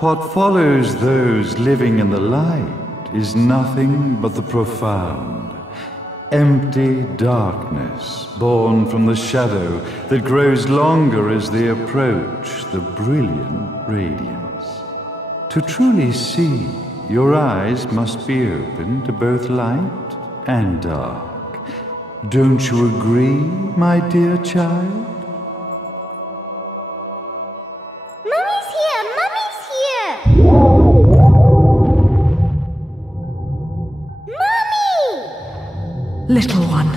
What follows those living in the light is nothing but the profound, empty darkness born from the shadow that grows longer as they approach the brilliant radiance. To truly see, your eyes must be open to both light and dark. Don't you agree, my dear child? Mummy's here! Mummy's here! Mummy! Little one.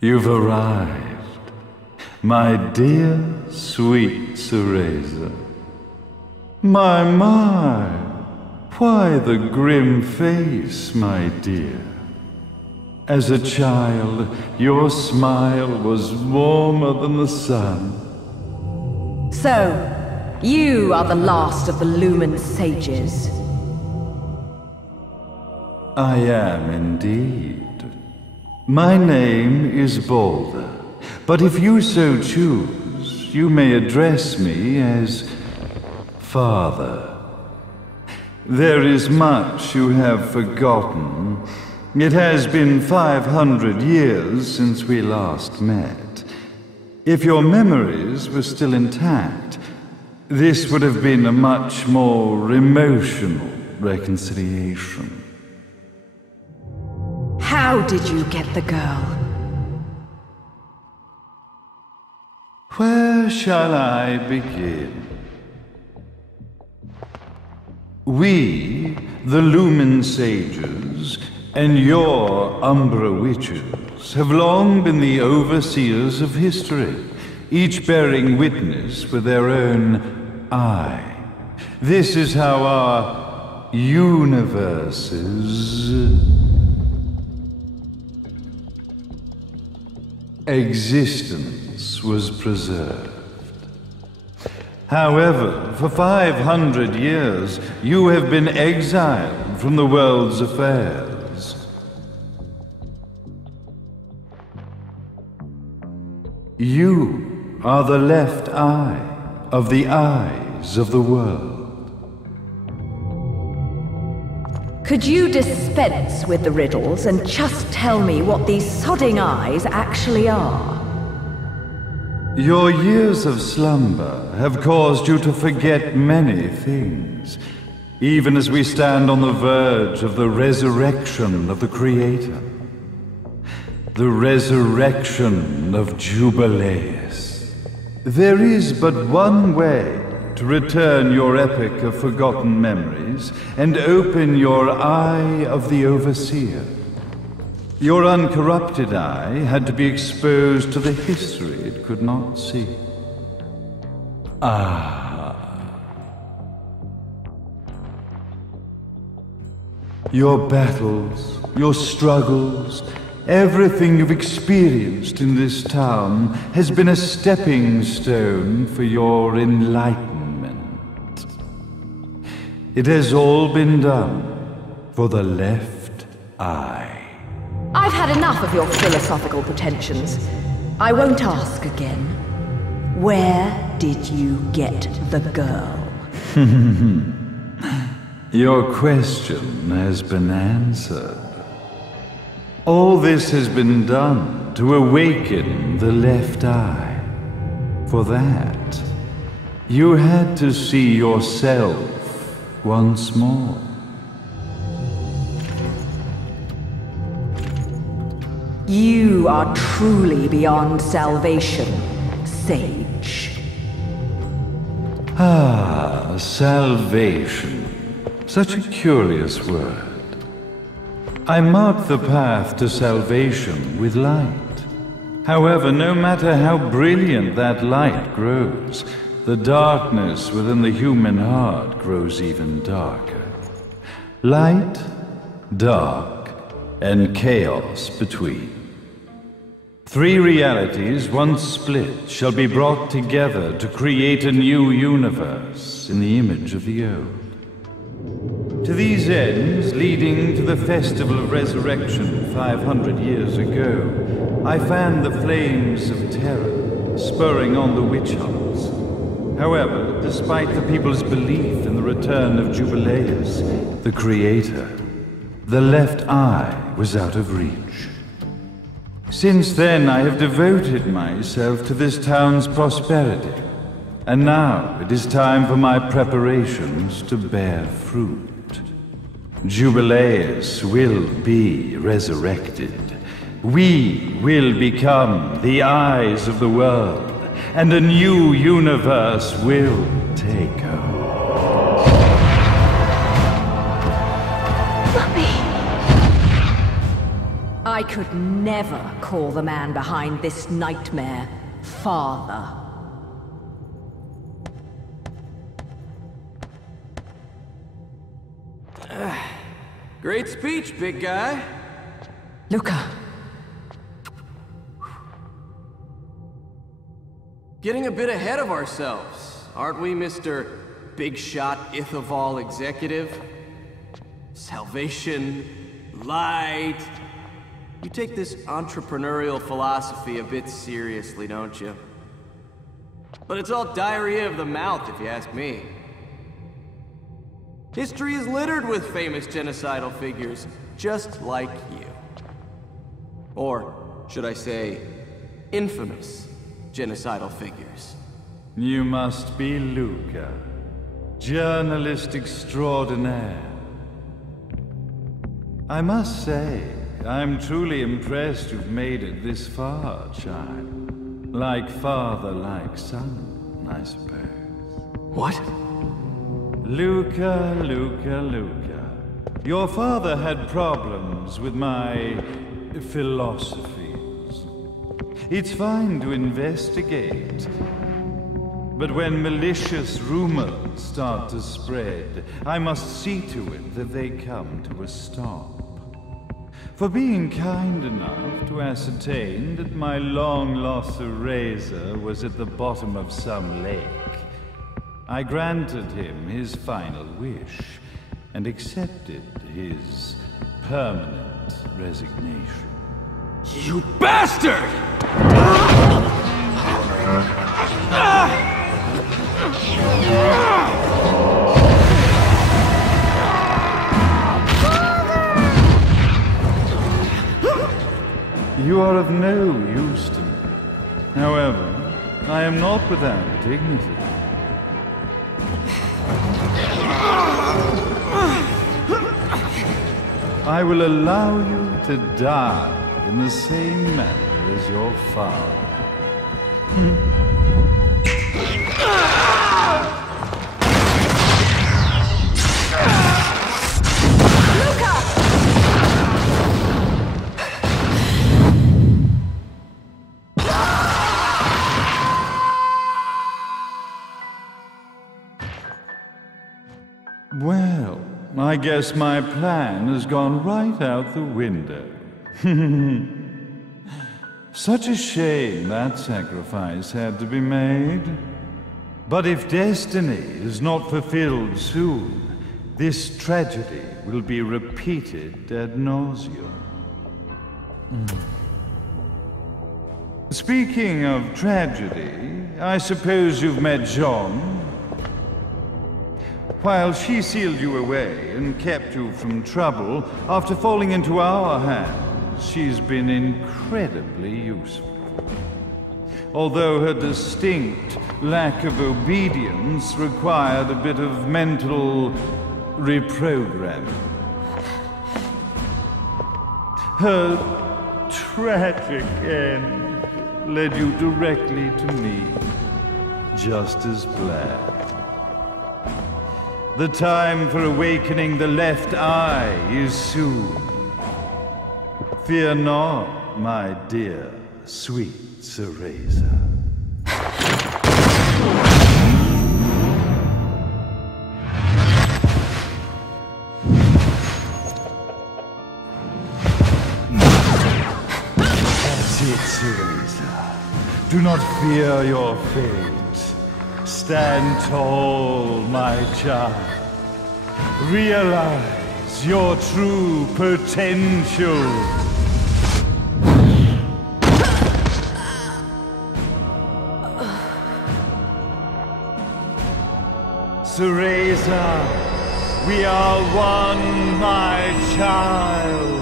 You've arrived, my dear, sweet Cereza. My, why the grim face, my dear? As a child, your smile was warmer than the sun. So, you are the last of the Lumen sages. I am indeed. My name is Balder, but if you so choose, you may address me as Father. There is much you have forgotten. It has been 500 years since we last met. If your memories were still intact, this would have been a much more emotional reconciliation. How did you get the girl? Where shall I begin? We, the Lumen Sages, and your Umbra Witches, have long been the overseers of history, each bearing witness with their own eye. This is how our universe's existence was preserved. However, for 500 years, you have been exiled from the world's affairs. You are the left eye of the eyes of the world. Could you dispense with the riddles and just tell me what these sodding eyes actually are? Your years of slumber have caused you to forget many things, even as we stand on the verge of the resurrection of the Creator. The resurrection of Jubileus. There is but one way to return your epic of forgotten memories and open your eye of the Overseer. Your uncorrupted eye had to be exposed to the history it could not see. Your battles, your struggles, everything you've experienced in this town has been a stepping stone for your enlightenment. It has all been done for the left eye. I've had enough of your philosophical pretensions. I won't ask again. Where did you get the girl? Your question has been answered. All this has been done to awaken the left eye. For that, you had to see yourself once more. You are truly beyond salvation, sage. Salvation. Such a curious word. I mark the path to salvation with light. However, no matter how brilliant that light grows, the darkness within the human heart grows even darker. Light, dark, and chaos between. Three realities, once split, shall be brought together to create a new universe in the image of the old. To these ends, leading to the Festival of Resurrection 500 years ago, I fanned the flames of terror, spurring on the witch hunts. However, despite the people's belief in the return of Jubileus, the creator, the left eye was out of reach. Since then, I have devoted myself to this town's prosperity, and now it is time for my preparations to bear fruit. Jubileus will be resurrected. We will become the eyes of the world, and a new universe will take over. Mummy! I could never call the man behind this nightmare father. Great speech, big guy. Luca. Getting a bit ahead of ourselves, aren't we, Mr. Big Shot Ithoval Executive? Salvation, light. You take this entrepreneurial philosophy a bit seriously, don't you? But it's all diarrhea of the mouth, if you ask me. History is littered with famous genocidal figures, just like you. Or, should I say, infamous genocidal figures. You must be Luca, journalist extraordinaire. I must say, I'm truly impressed you've made it this far, child. Like father, like son, I suppose. What? Luca, Luca, Luca. Your father had problems with my philosophies. It's fine to investigate, but when malicious rumors start to spread, I must see to it that they come to a stop. For being kind enough to ascertain that my long-lost eraser was at the bottom of some lake, I granted him his final wish and accepted his permanent resignation. You bastard! You are of no use to me. However, I am not without dignity. I will allow you to die in the same manner as your father. Well, I guess my plan has gone right out the window. Such a shame that sacrifice had to be made. But if destiny is not fulfilled soon, this tragedy will be repeated ad nauseum. Speaking of tragedy, I suppose you've met Jean? While she sealed you away and kept you from trouble, after falling into our hands, she's been incredibly useful. Although her distinct lack of obedience required a bit of mental reprogramming. Her tragic end led you directly to me, just as planned. The time for awakening the left eye is soon. Fear not, my dear, sweet Cereza. That's it, Cereza. Do not fear your fate. Stand tall, my child. Realize your true potential. Cereza, we are one, my child.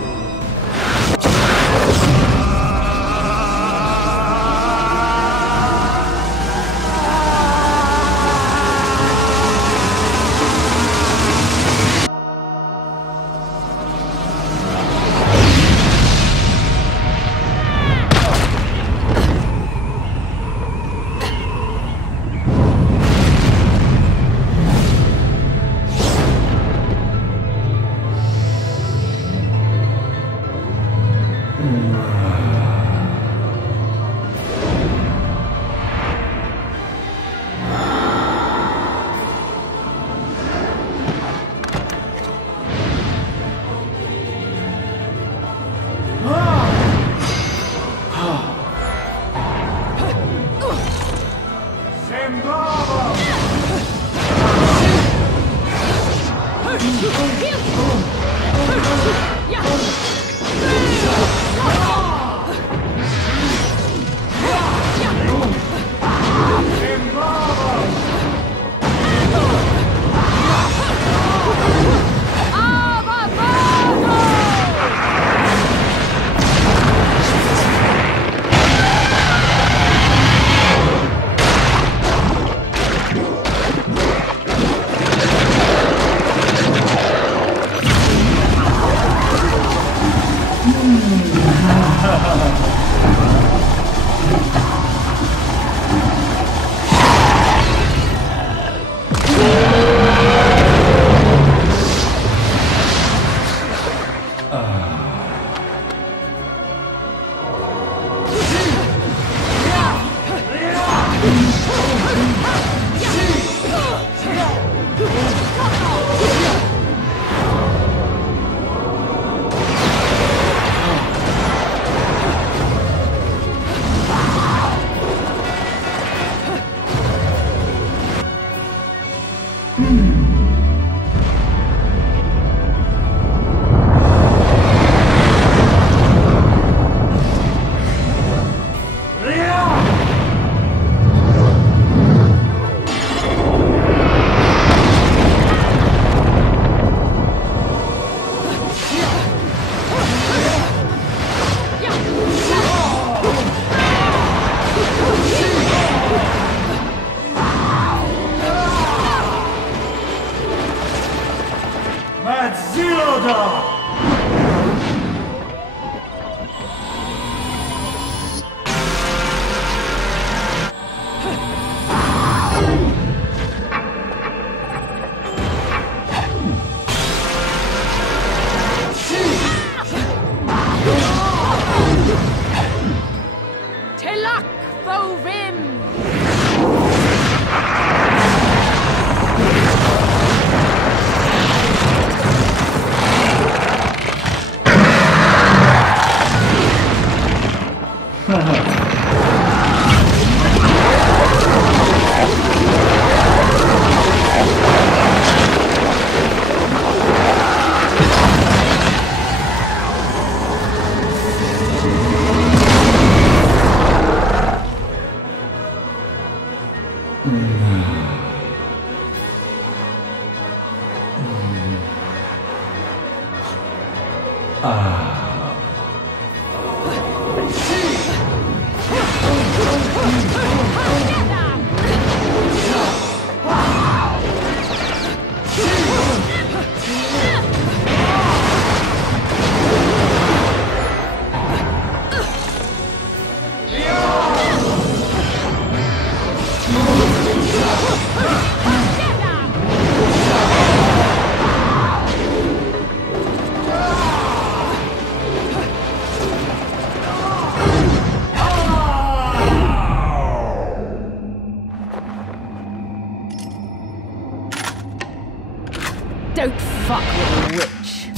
Don't fuck with a witch.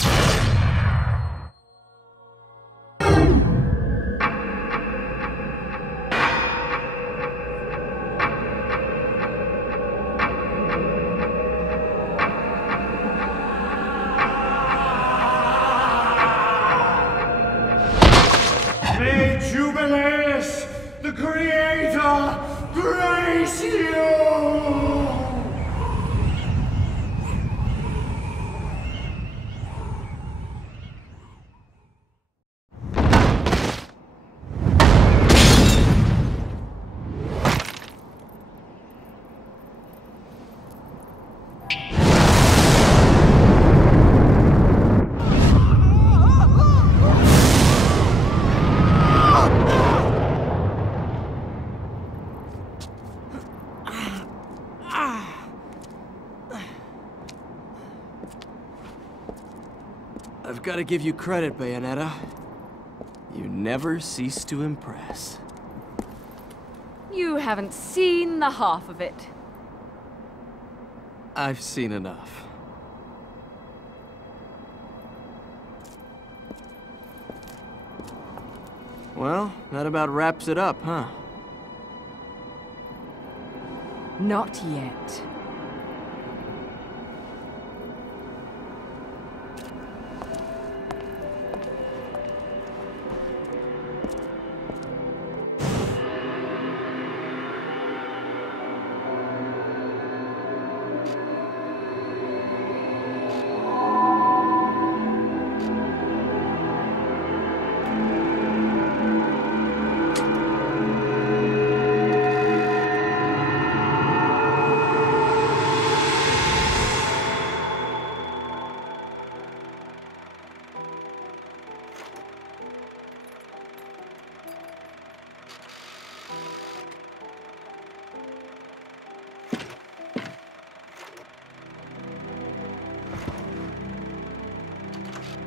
May Jubileus, the Creator, grace you! I've got to give you credit, Bayonetta. You never cease to impress. You haven't seen the half of it. I've seen enough. Well, that about wraps it up, huh? Not yet.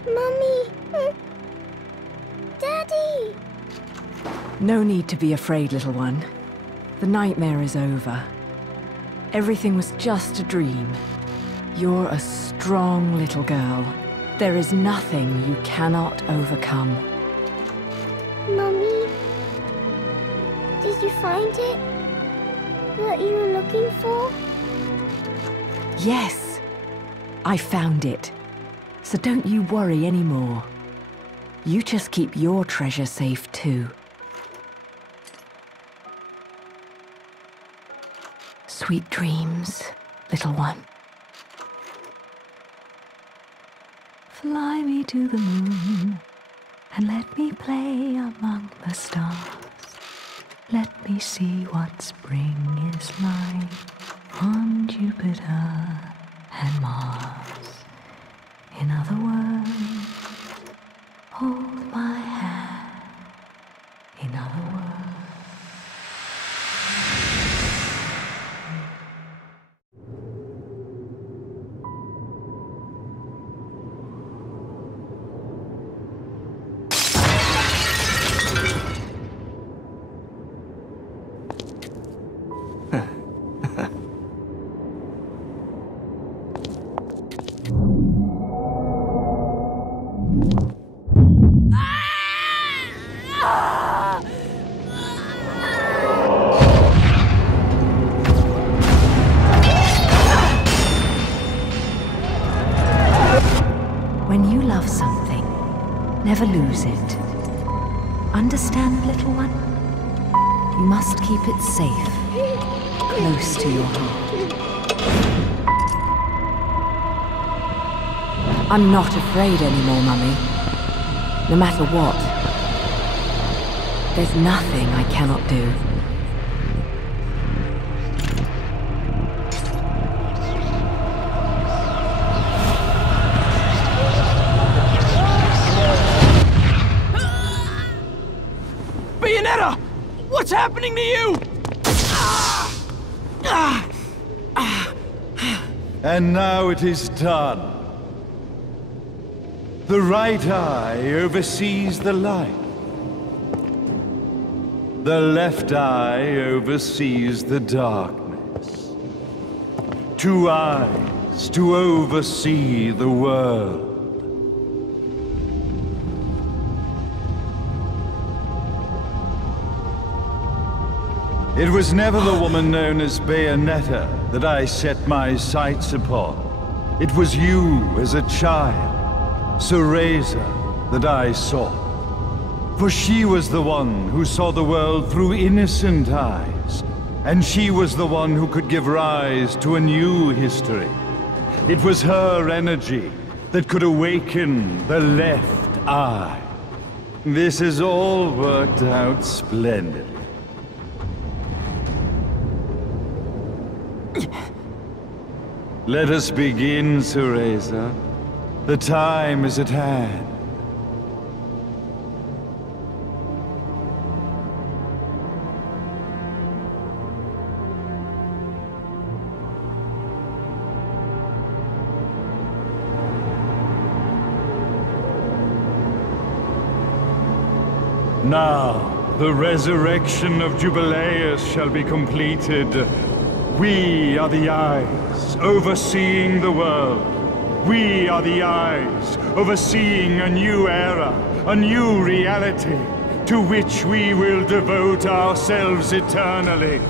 Mummy! Daddy! No need to be afraid, little one. The nightmare is over. Everything was just a dream. You're a strong little girl. There is nothing you cannot overcome. Mummy? Did you find it? What you were looking for? Yes, I found it. So don't you worry anymore. You just keep your treasure safe too. Sweet dreams, little one. Fly me to the moon and let me play among the stars. Let me see what spring is like on Jupiter and Mars. In other words, hold my hand. In other words. When you love something, never lose it. Understand, little one? You must keep it safe, close to your heart. I'm not afraid anymore, Mummy. No matter what. There's nothing I cannot do. Bayonetta! What's happening to you? And now it is done. The right eye oversees the light. The left eye oversees the darkness. 2 eyes to oversee the world. It was never the woman known as Bayonetta that I set my sights upon. It was you as a child, Cereza, that I sought. For she was the one who saw the world through innocent eyes, and she was the one who could give rise to a new history. It was her energy that could awaken the left eye. This has all worked out splendidly. Let us begin, Cereza. The time is at hand. Now, the resurrection of Jubileus shall be completed. We are the eyes, overseeing the world. We are the eyes, overseeing a new era, a new reality, to which we will devote ourselves eternally.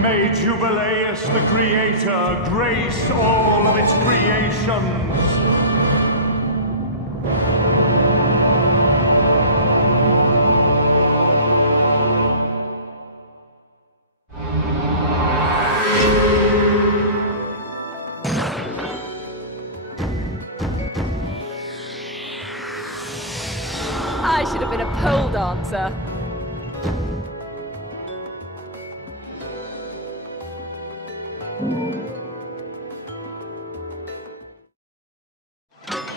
May Jubileus the Creator grace all of its creations. I should have been a pole dancer.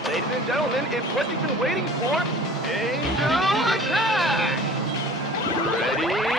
Ladies and gentlemen, it's what you've been waiting for. Angel attack! Ready?